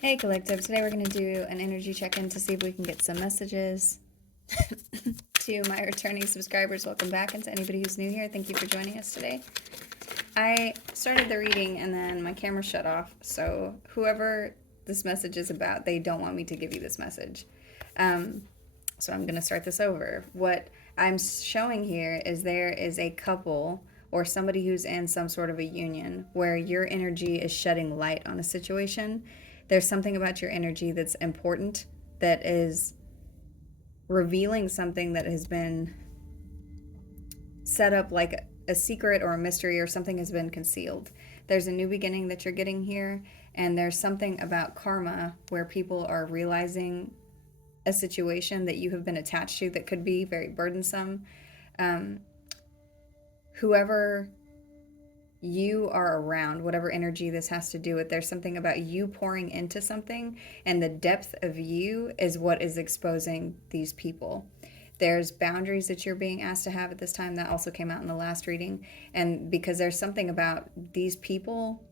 Hey Collective, today we're going to do an energy check-in to see if we can get some messages. To my returning subscribers, welcome back, and to anybody who's new here, thank you for joining us today. I started the reading and then my camera shut off, so whoever this message is about, they don't want me to give you this message. So I'm going to start this over. What I'm showing here is there is a couple or somebody who's in some sort of a union where your energy is shedding light on a situation. There's something about your energy that's important, that is revealing something that has been set up like a secret or a mystery, or something has been concealed. There's a new beginning that you're getting here, and there's something about karma where people are realizing a situation that you have been attached to that could be very burdensome. Whoever you are around, whatever energy this has to do with, there's something about you pouring into something, and the depth of you is what is exposing these people. There's boundaries that you're being asked to have at this time. That also came out in the last reading. And because there's something about these people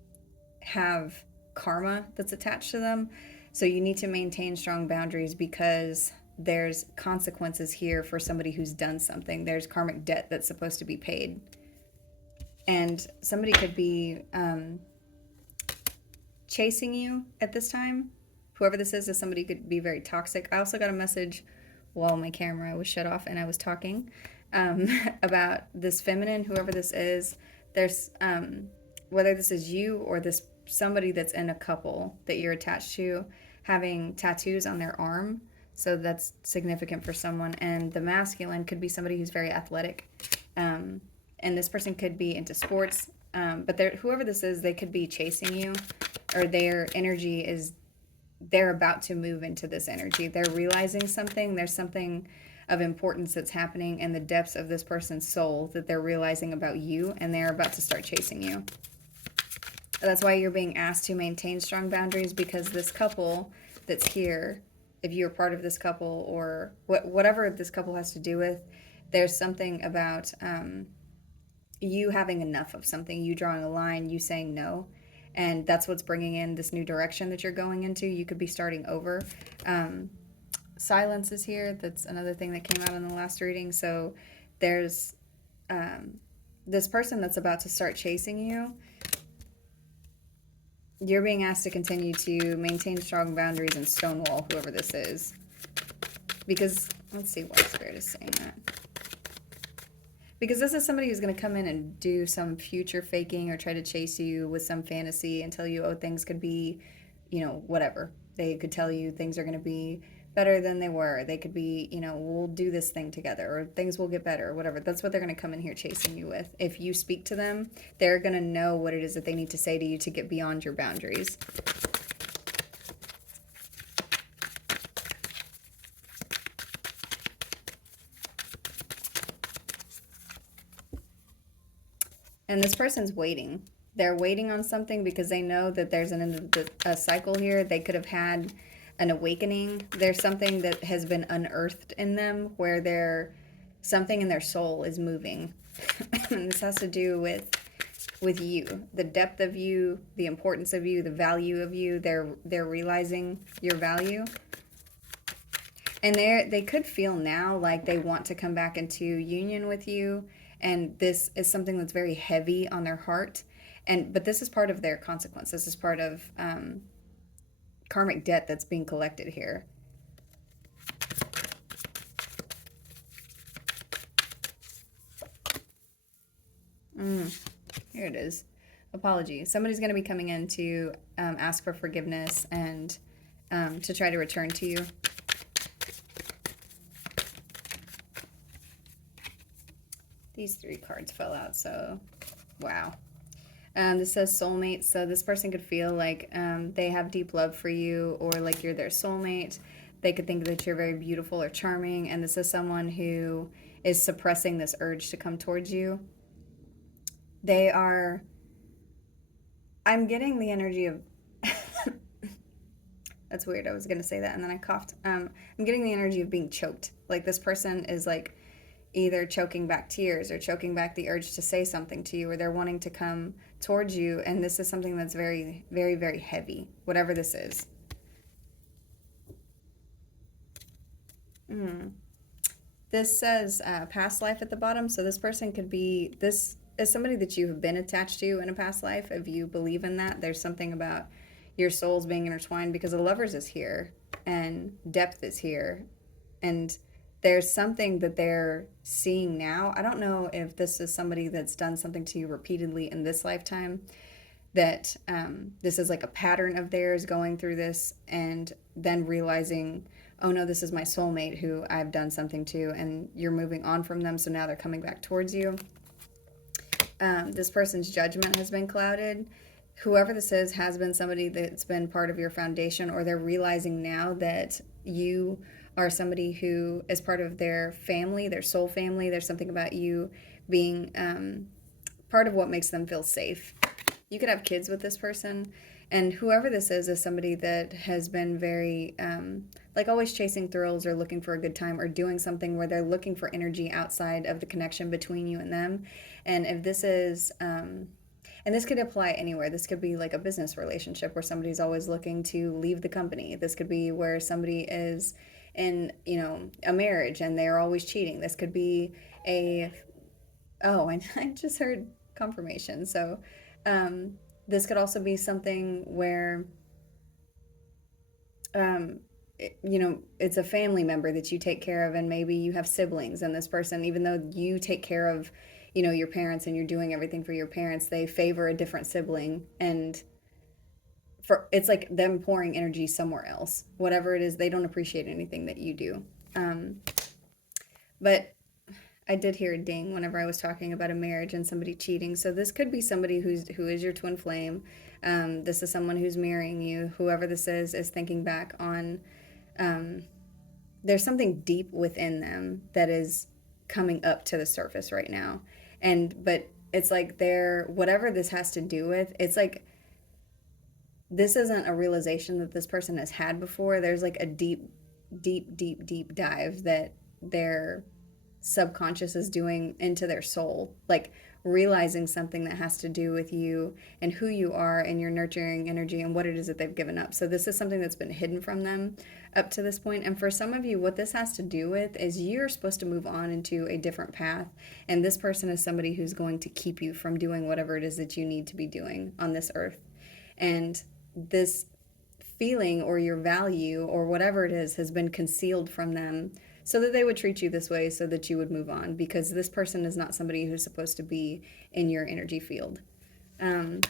have karma that's attached to them, so you need to maintain strong boundaries because there's consequences here for somebody who's done something. There's karmic debt that's supposed to be paid. And somebody could be chasing you at this time. Whoever this is somebody could be very toxic. I also got a message while my camera was shut off and I was talking about this feminine, whoever this is. There's whether this is you or this somebody that's in a couple that you're attached to, having tattoos on their arm. So that's significant for someone. And the masculine could be somebody who's very athletic. And this person could be into sports, but whoever this is, they could be chasing you, or their energy is, they're about to move into this energy. They're realizing something. There's something of importance that's happening in the depths of this person's soul that they're realizing about you, and they're about to start chasing you. That's why you're being asked to maintain strong boundaries, because this couple that's here, if you're part of this couple or whatever this couple has to do with, there's something about you having enough of something, you drawing a line, you saying no, and that's what's bringing in this new direction that you're going into. You could be starting over. Silence is here. That's another thing that came out in the last reading. So there's this person that's about to start chasing you. You're being asked to continue to maintain strong boundaries and stonewall whoever this is, because let's see why Spirit is saying that. Because this is somebody who's going to come in and do some future faking or try to chase you with some fantasy and tell you, oh, things could be, whatever. They could tell you things are going to be better than they were. They could be, we'll do this thing together, or things will get better, or whatever. That's what they're going to come in here chasing you with. If you speak to them, they're going to know what it is that they need to say to you to get beyond your boundaries. And this person's waiting. They're waiting on something because they know that there's a cycle here. They could have had an awakening. There's something that has been unearthed in them where something in their soul is moving. And this has to do with you, the depth of you, the importance of you, the value of you. They're realizing your value. And they could feel now like they want to come back into union with you. And this is something that's very heavy on their heart. But this is part of their consequence. This is part of karmic debt that's being collected here. Here it is. Apology. Somebody's going to be coming in to ask for forgiveness and to try to return to you. These 3 cards fell out, so wow. This says soulmate, so this person could feel like they have deep love for you, or like you're their soulmate. They could think that you're very beautiful or charming, and this is someone who is suppressing this urge to come towards you. I'm getting the energy of, that's weird, I was going to say that and then I coughed. I'm getting the energy of being choked. Like this person is like either choking back tears or choking back the urge to say something to you, or they're wanting to come towards you, and this is something that's very, very, very heavy, whatever this is. Mm. This says past life at the bottom, so this person could be, this is somebody that you have been attached to in a past life. If you believe in that, there's something about your souls being intertwined, because the lovers is here and depth is here, and there's something that they're seeing now. I don't know if this is somebody that's done something to you repeatedly in this lifetime, that this is like a pattern of theirs going through this and then realizing, oh no, this is my soulmate who I've done something to, and you're moving on from them, so now they're coming back towards you. This person's judgment has been clouded. Whoever this is has been somebody that's been part of your foundation, or they're realizing now that you are somebody who is part of their family, their soul family. There's something about you being part of what makes them feel safe. You could have kids with this person, and whoever this is somebody that has been very like always chasing thrills or looking for a good time or doing something where they're looking for energy outside of the connection between you and them. And if this is and this could apply anywhere. This could be like a business relationship where somebody's always looking to leave the company. This could be where somebody is in, you know, a marriage and they're always cheating. This could be a, oh, I just heard confirmation. So um, this could also be something where, you know, it's a family member that you take care of, and maybe you have siblings, and this person, even though you take care of, you know, your parents and you're doing everything for your parents, they favor a different sibling, and for it's like them pouring energy somewhere else. Whatever it is, they don't appreciate anything that you do. Um, but I did hear a ding whenever I was talking about a marriage and somebody cheating. So this could be somebody who is your twin flame. This is someone who's marrying you. Whoever this is thinking back on. Um, there's something deep within them that is coming up to the surface right now, and but it's like they're, whatever this has to do with. It's like this isn't a realization that this person has had before. There's like a deep dive that their subconscious is doing into their soul, like realizing something that has to do with you and who you are and your nurturing energy and what it is that they've given up. So this is something that's been hidden from them up to this point. And for some of you, what this has to do with is you're supposed to move on into a different path, and this person is somebody who's going to keep you from doing whatever it is that you need to be doing on this earth. And this feeling or your value or whatever it is has been concealed from them, so that they would treat you this way, so that you would move on, because this person is not somebody who's supposed to be in your energy field. Um,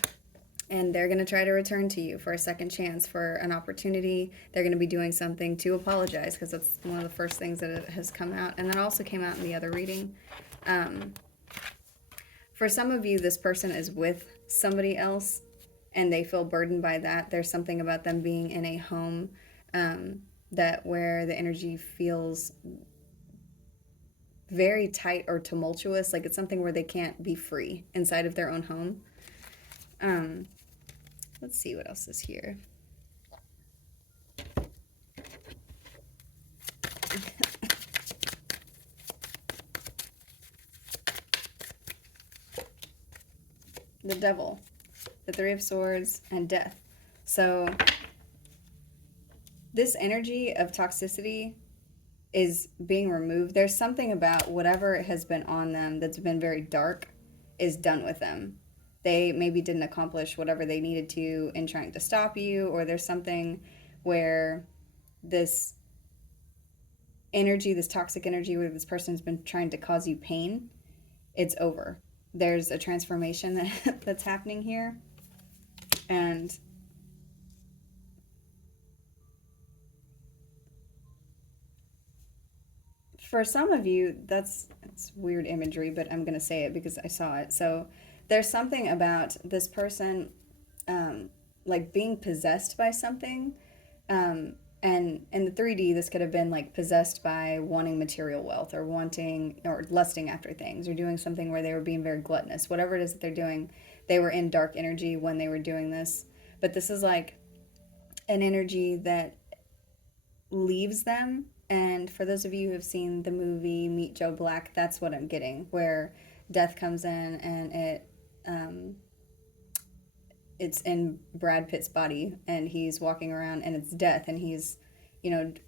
and they're going to try to return to you for a second chance, for an opportunity. They're going to be doing something to apologize, because that's one of the first things that has come out, and that also came out in the other reading. Um, for some of you, this person is with somebody else and they feel burdened by that. There's something about them being in a home that where the energy feels very tight or tumultuous, like it's something where they can't be free inside of their own home. Um, let's see what else is here. The devil, the three of swords, and death. So this energy of toxicity is being removed. There's something about whatever has been on them that's been very dark is done with them. They maybe didn't accomplish whatever they needed to in trying to stop you, or there's something where this energy, this toxic energy where this person has been trying to cause you pain, it's over. There's a transformation that's happening here. And for some of you, it's weird imagery, but I'm going to say it because I saw it. So there's something about this person like being possessed by something. And in the 3D, this could have been like possessed by wanting material wealth, or wanting or lusting after things, or doing something where they were being very gluttonous. Whatever it is that they're doing, they were in dark energy when they were doing this. But this is like an energy that leaves them. And for those of you who have seen the movie Meet Joe Black, that's what I'm getting, where death comes in and it's in Brad Pitt's body, and he's walking around, and it's death, and he's,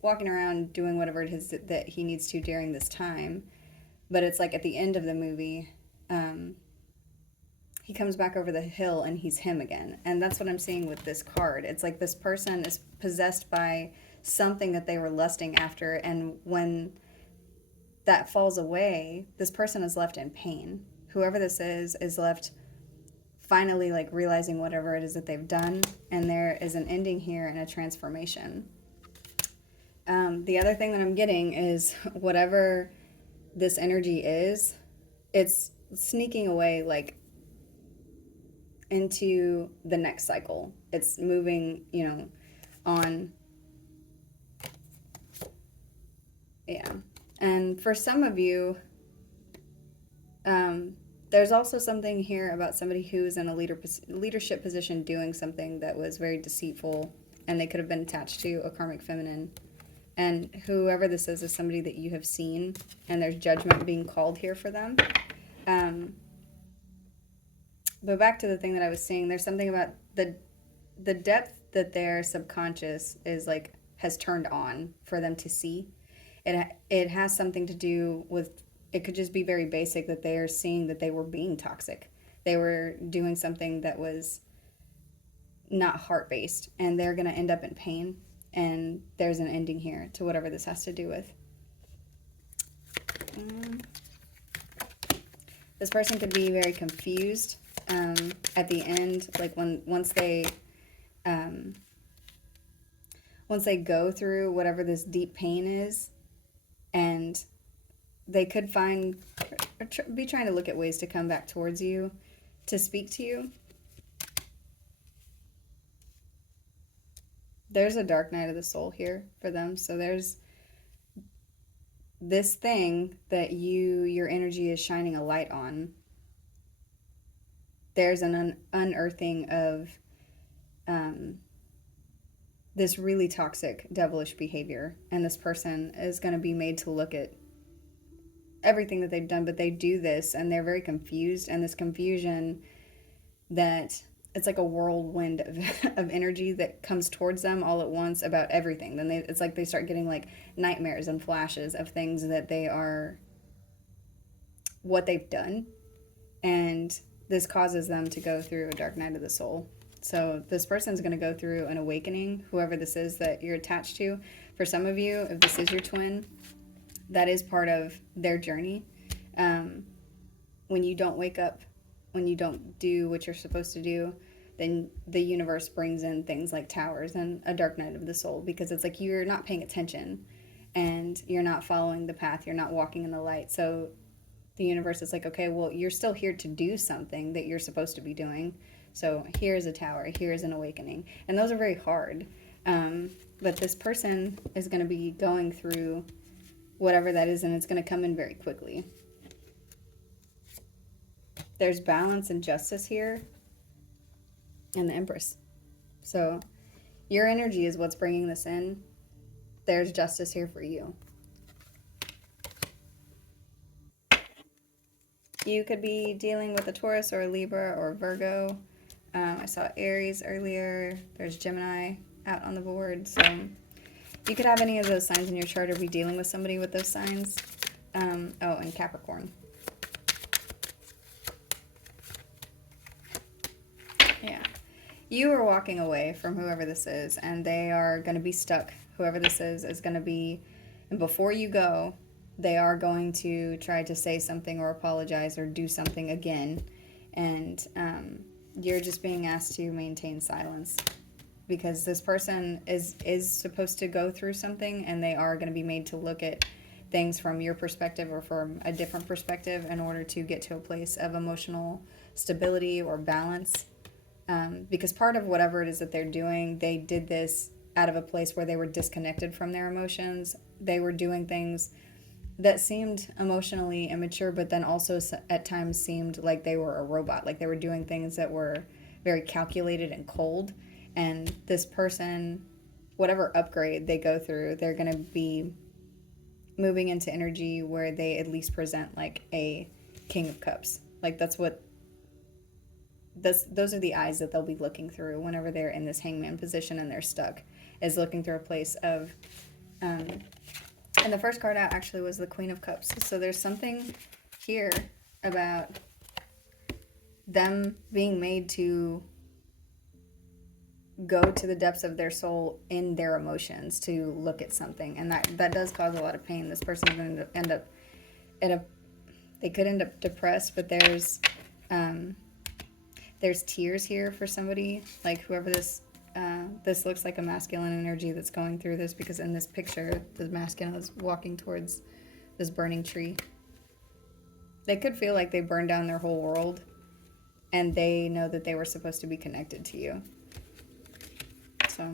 walking around doing whatever it is that he needs to during this time. But it's like at the end of the movie, he comes back over the hill and he's him again. And that's what I'm seeing with this card. It's like this person is possessed by something that they were lusting after, and when that falls away, this person is left in pain. Whoever this is left finally like realizing whatever it is that they've done, and there is an ending here and a transformation. The other thing that I'm getting is whatever this energy is, it's sneaking away like into the next cycle. It's moving, on. Yeah. And for some of you, there's also something here about somebody who's in a leadership position doing something that was very deceitful, and they could have been attached to a karmic feminine. And whoever this is somebody that you have seen, and there's judgment being called here for them. But back to the thing that I was saying, there's something about the depth that their subconscious is like has turned on for them to see. It has something to do with, it could just be very basic, that they are seeing that they were being toxic. They were doing something that was not heart-based, and they're going to end up in pain. And there's an ending here to whatever this has to do with. This person could be very confused at the end, like once they go through whatever this deep pain is, and they could be trying to look at ways to come back towards you, to speak to you. There's a dark night of the soul here for them. So there's this thing that your energy is shining a light on. There's an unearthing of this really toxic, devilish behavior. And this person is going to be made to look at everything that they've done. But they do this, and they're very confused. And this confusion, that it's like a whirlwind of energy that comes towards them all at once about everything. Then it's like they start getting like nightmares and flashes of things that they are, what they've done. And this causes them to go through a dark night of the soul. So this person's going to go through an awakening, whoever this is that you're attached to. For some of you, if this is your twin, that is part of their journey. When you don't wake up, when you don't do what you're supposed to do, then the universe brings in things like towers and a dark night of the soul, because it's like you're not paying attention and you're not following the path, you're not walking in the light. So the universe is like, okay, well, you're still here to do something that you're supposed to be doing. So here's a tower, here's an awakening. And those are very hard. But this person is going to be going through whatever that is, and it's going to come in very quickly. There's balance and justice here, and the Empress. So your energy is what's bringing this in. There's justice here for you. You could be dealing with a Taurus or a Libra or a Virgo. I saw Aries earlier. There's Gemini out on the board. So you could have any of those signs in your chart, or be dealing with somebody with those signs. And Capricorn. Yeah. You are walking away from whoever this is, and they are going to be stuck. Whoever this is going to be, and before you go, they are going to try to say something or apologize or do something again. And you're just being asked to maintain silence, because this person is supposed to go through something, and they are going to be made to look at things from your perspective or from a different perspective in order to get to a place of emotional stability or balance. Because part of whatever it is that they're doing, they did this out of a place where they were disconnected from their emotions. They were doing things that seemed emotionally immature, but then also at times seemed like they were a robot, like they were doing things that were very calculated and cold. And this person, whatever upgrade they go through, they're going to be moving into energy where they at least present like a King of Cups. Like those are the eyes that they'll be looking through whenever they're in this hangman position and they're stuck. is looking through a place of, and the first card out actually was the Queen of Cups. So there's something here about them being made to go to the depths of their soul in their emotions to look at something, and that does cause a lot of pain. This person's going to end up they could end up depressed, but there's tears here for somebody, like whoever this looks like a masculine energy that's going through this, because in this picture the masculine is walking towards this burning tree. They could feel like they burned down their whole world, and they know that they were supposed to be connected to you. So,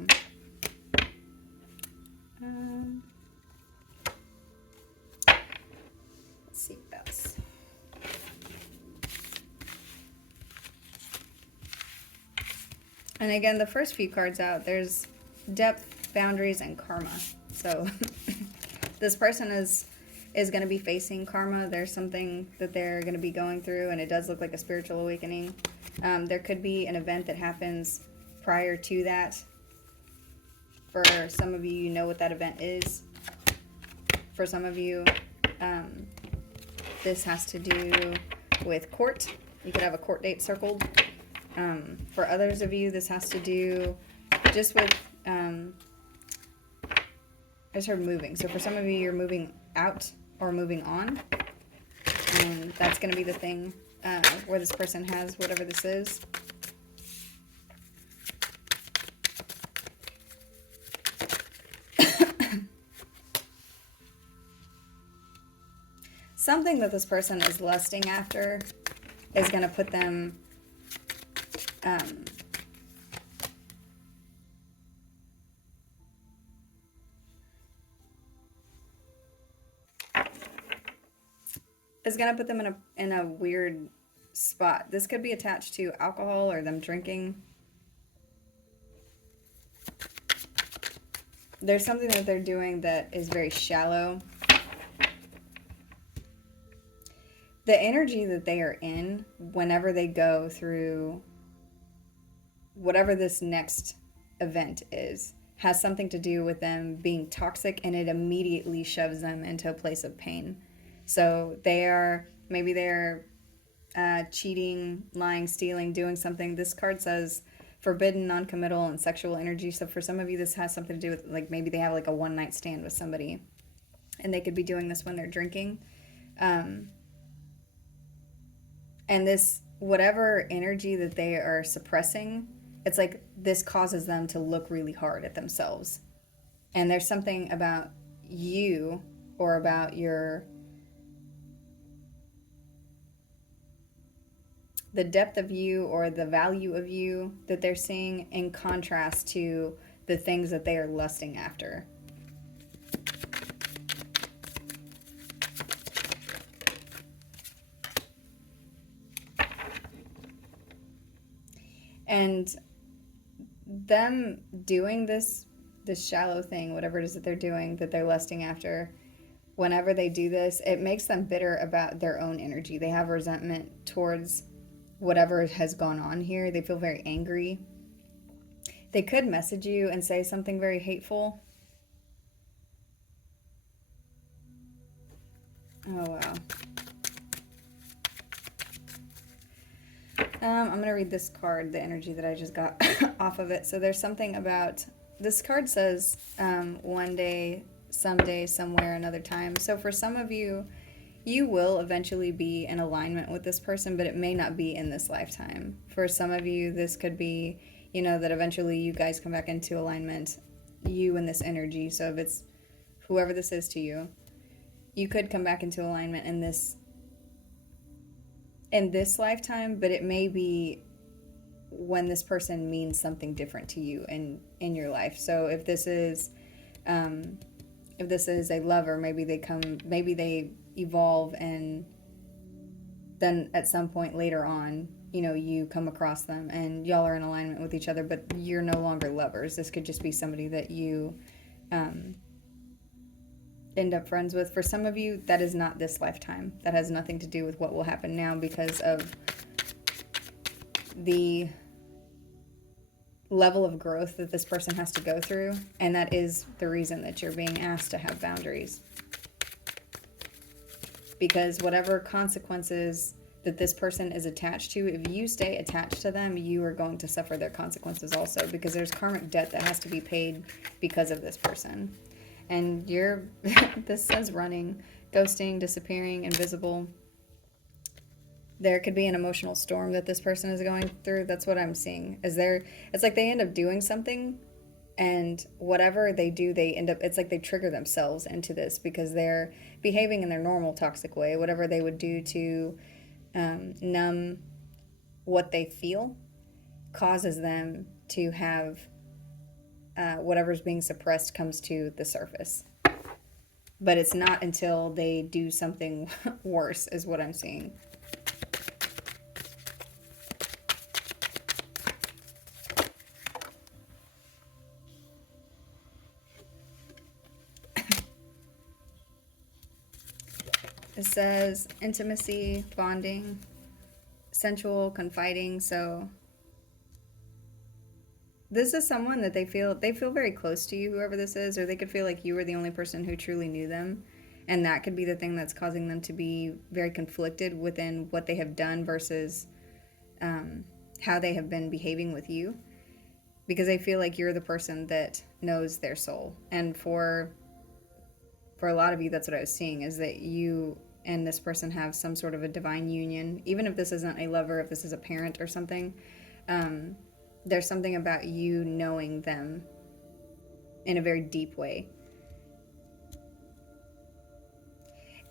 let's see what else. And again, the first few cards out, there's depth, boundaries, and karma. So, this person is going to be facing karma. There's something that they're going to be going through, and it does look like a spiritual awakening. There could be an event that happens prior to that. For some of you, you know what that event is. For some of you, this has to do with court. You could have a court date circled. For others of you, this has to do just with, I just heard moving. So for some of you, you're moving out or moving on. And that's going to be the thing where this person has whatever this is. Something that this person is lusting after is going to put them in a weird spot. This could be attached to alcohol or them drinking. There's something that they're doing that is very shallow. The energy that they are in whenever they go through whatever this next event is has something to do with them being toxic, and it immediately shoves them into a place of pain. So they're cheating, lying, stealing, doing something. This card says forbidden, non-committal, and sexual energy. So for some of you, this has something to do with, like, maybe they have like a one-night stand with somebody, and they could be doing this when they're drinking. And this, whatever energy that they are suppressing, it's like this causes them to look really hard at themselves. And there's something about you or about the depth of you or the value of you that they're seeing in contrast to the things that they are lusting after. And them doing this shallow thing, whatever it is that they're doing, that they're lusting after, whenever they do this, it makes them bitter about their own energy. They have resentment towards whatever has gone on here. They feel very angry. They could message you and say something very hateful. Oh, wow. I'm going to read this card, the energy that I just got off of it. So there's something about, this card says one day, someday, somewhere, another time. So for some of you, you will eventually be in alignment with this person, but it may not be in this lifetime. For some of you, this could be, that eventually you guys come back into alignment, you and this energy. So if it's whoever this is to you, you could come back into alignment in this lifetime, but it may be when this person means something different to you in your life. So if this is a lover, maybe they evolve, and then at some point later on, you come across them and y'all are in alignment with each other, but you're no longer lovers. This could just be somebody that you end up friends with. For some of you, that is not this lifetime. That has nothing to do with what will happen now because of the level of growth that this person has to go through, and that is the reason that you're being asked to have boundaries. Because whatever consequences that this person is attached to, if you stay attached to them, you are going to suffer their consequences also, because there's karmic debt that has to be paid because of this person. And you're, this says running, ghosting, disappearing, invisible. There could be an emotional storm that this person is going through. That's what I'm seeing. It's like they end up doing something, and whatever they do, they end up, it's like they trigger themselves into this because they're behaving in their normal toxic way. Whatever they would do to numb what they feel causes them to have whatever's being suppressed comes to the surface. But it's not until they do something worse, is what I'm seeing. It says intimacy, bonding, sensual, confiding. So this is someone that they feel very close to you, whoever this is, or they could feel like you were the only person who truly knew them. And that could be the thing that's causing them to be very conflicted within what they have done versus how they have been behaving with you. Because they feel like you're the person that knows their soul. And for a lot of you, that's what I was seeing, is that you and this person have some sort of a divine union. Even if this isn't a lover, if this is a parent or something, there's something about you knowing them in a very deep way.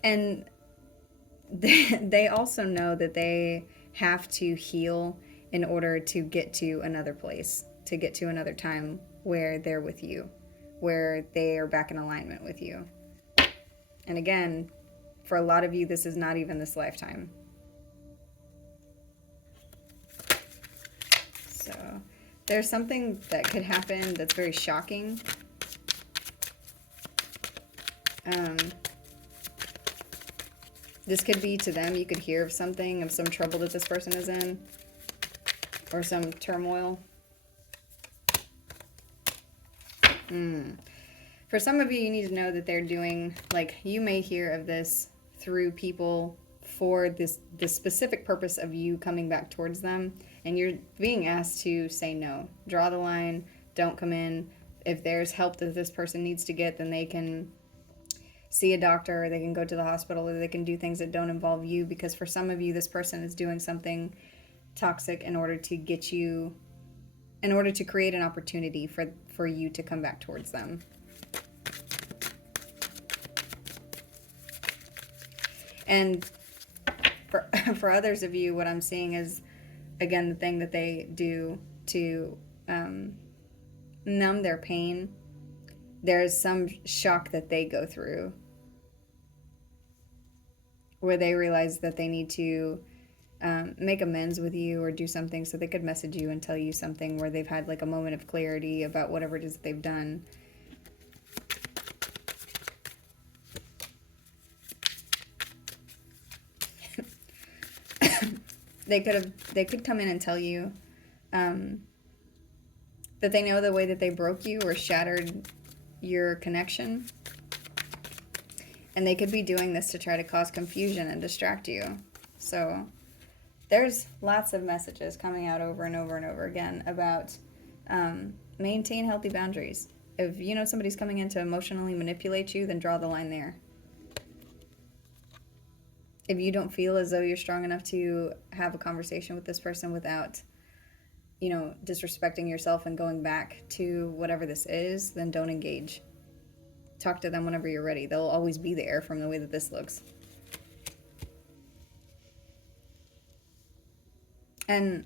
And they also know that they have to heal in order to get to another place, to get to another time where they're with you, where they are back in alignment with you. And again, for a lot of you, this is not even this lifetime. So there's something that could happen that's very shocking. This could be to them. You could hear of something, of some trouble that this person is in, or some turmoil. For some of you, you need to know that they're doing, like, you may hear of this through people for this specific purpose of you coming back towards them, and you're being asked to say no. Draw the line. Don't come in. If there's help that this person needs to get, then they can see a doctor, or they can go to the hospital, or they can do things that don't involve you, because for some of you, this person is doing something toxic in order to get you, in order to create an opportunity for you to come back towards them. And for others of you, what I'm seeing is, again, the thing that they do to numb their pain. There's some shock that they go through where they realize that they need to make amends with you or do something, so they could message you and tell you something where they've had like a moment of clarity about whatever it is that they've done. They could come in and tell you that they know the way that they broke you or shattered your connection. And they could be doing this to try to cause confusion and distract you. So there's lots of messages coming out over and over and over again about maintain healthy boundaries. If you know somebody's coming in to emotionally manipulate you, then draw the line there. If you don't feel as though you're strong enough to have a conversation with this person without, disrespecting yourself and going back to whatever this is, then don't engage. Talk to them whenever you're ready. They'll always be there from the way that this looks. And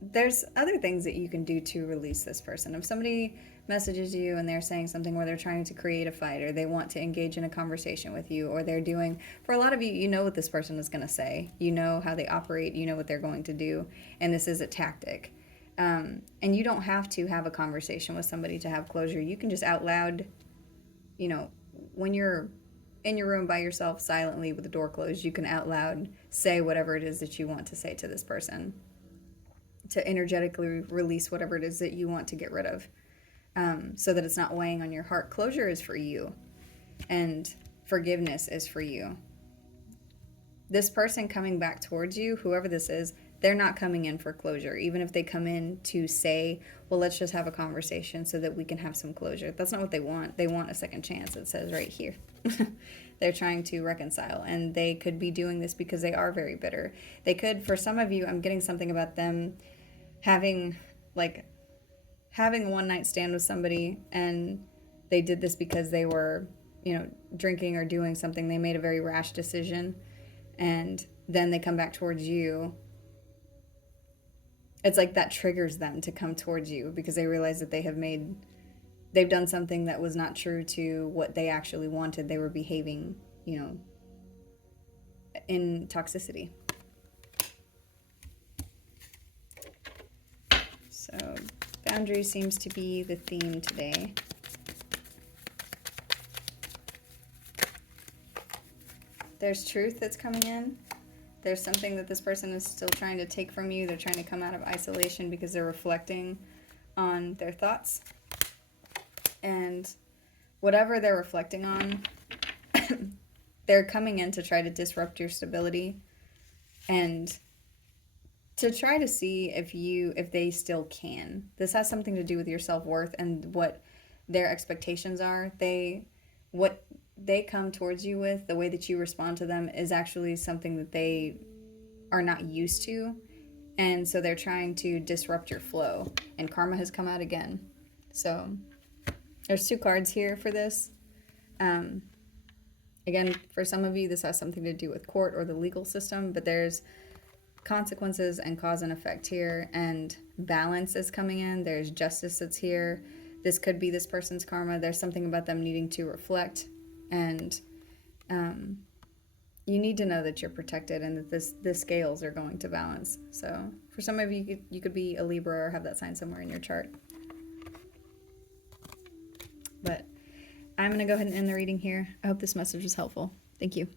there's other things that you can do to release this person. If somebody messages you and they're saying something where they're trying to create a fight, or they want to engage in a conversation with you, or they're doing, for a lot of you, you know what this person is going to say. You know how they operate. You know what they're going to do. And this is a tactic. And you don't have to have a conversation with somebody to have closure. You can just out loud, when you're in your room by yourself silently with the door closed, you can out loud say whatever it is that you want to say to this person. to energetically release whatever it is that you want to get rid of, so that it's not weighing on your heart. Closure is for you, and forgiveness is for you. This person coming back towards you, whoever this is, they're not coming in for closure. Even if they come in to say, well, let's just have a conversation so that we can have some closure. That's not what they want. They want a second chance. It says right here. They're trying to reconcile, and they could be doing this because they are very bitter. They could, for some of you, I'm getting something about them having a one night stand with somebody, and they did this because they were, drinking or doing something. They made a very rash decision, and then they come back towards you. It's like that triggers them to come towards you because they realize that they've done something that was not true to what they actually wanted. They were behaving, in toxicity. So boundary seems to be the theme today. There's truth that's coming in. There's something that this person is still trying to take from you. They're trying to come out of isolation because they're reflecting on their thoughts. And whatever they're reflecting on, they're coming in to try to disrupt your stability and to try to see if they still can. This has something to do with your self-worth and what their expectations are. What they come towards you with, the way that you respond to them, is actually something that they are not used to. And so they're trying to disrupt your flow. And karma has come out again. So there's 2 cards here for this. Again, for some of you, this has something to do with court or the legal system, but there's consequences and cause and effect here, and balance is coming in. There's justice that's here. This could be this person's karma. There's something about them needing to reflect, and you need to know that you're protected and that the scales are going to balance. So for some of you, you could be a Libra or have that sign somewhere in your chart. But I'm going to go ahead and end the reading here. I hope this message was helpful. Thank you.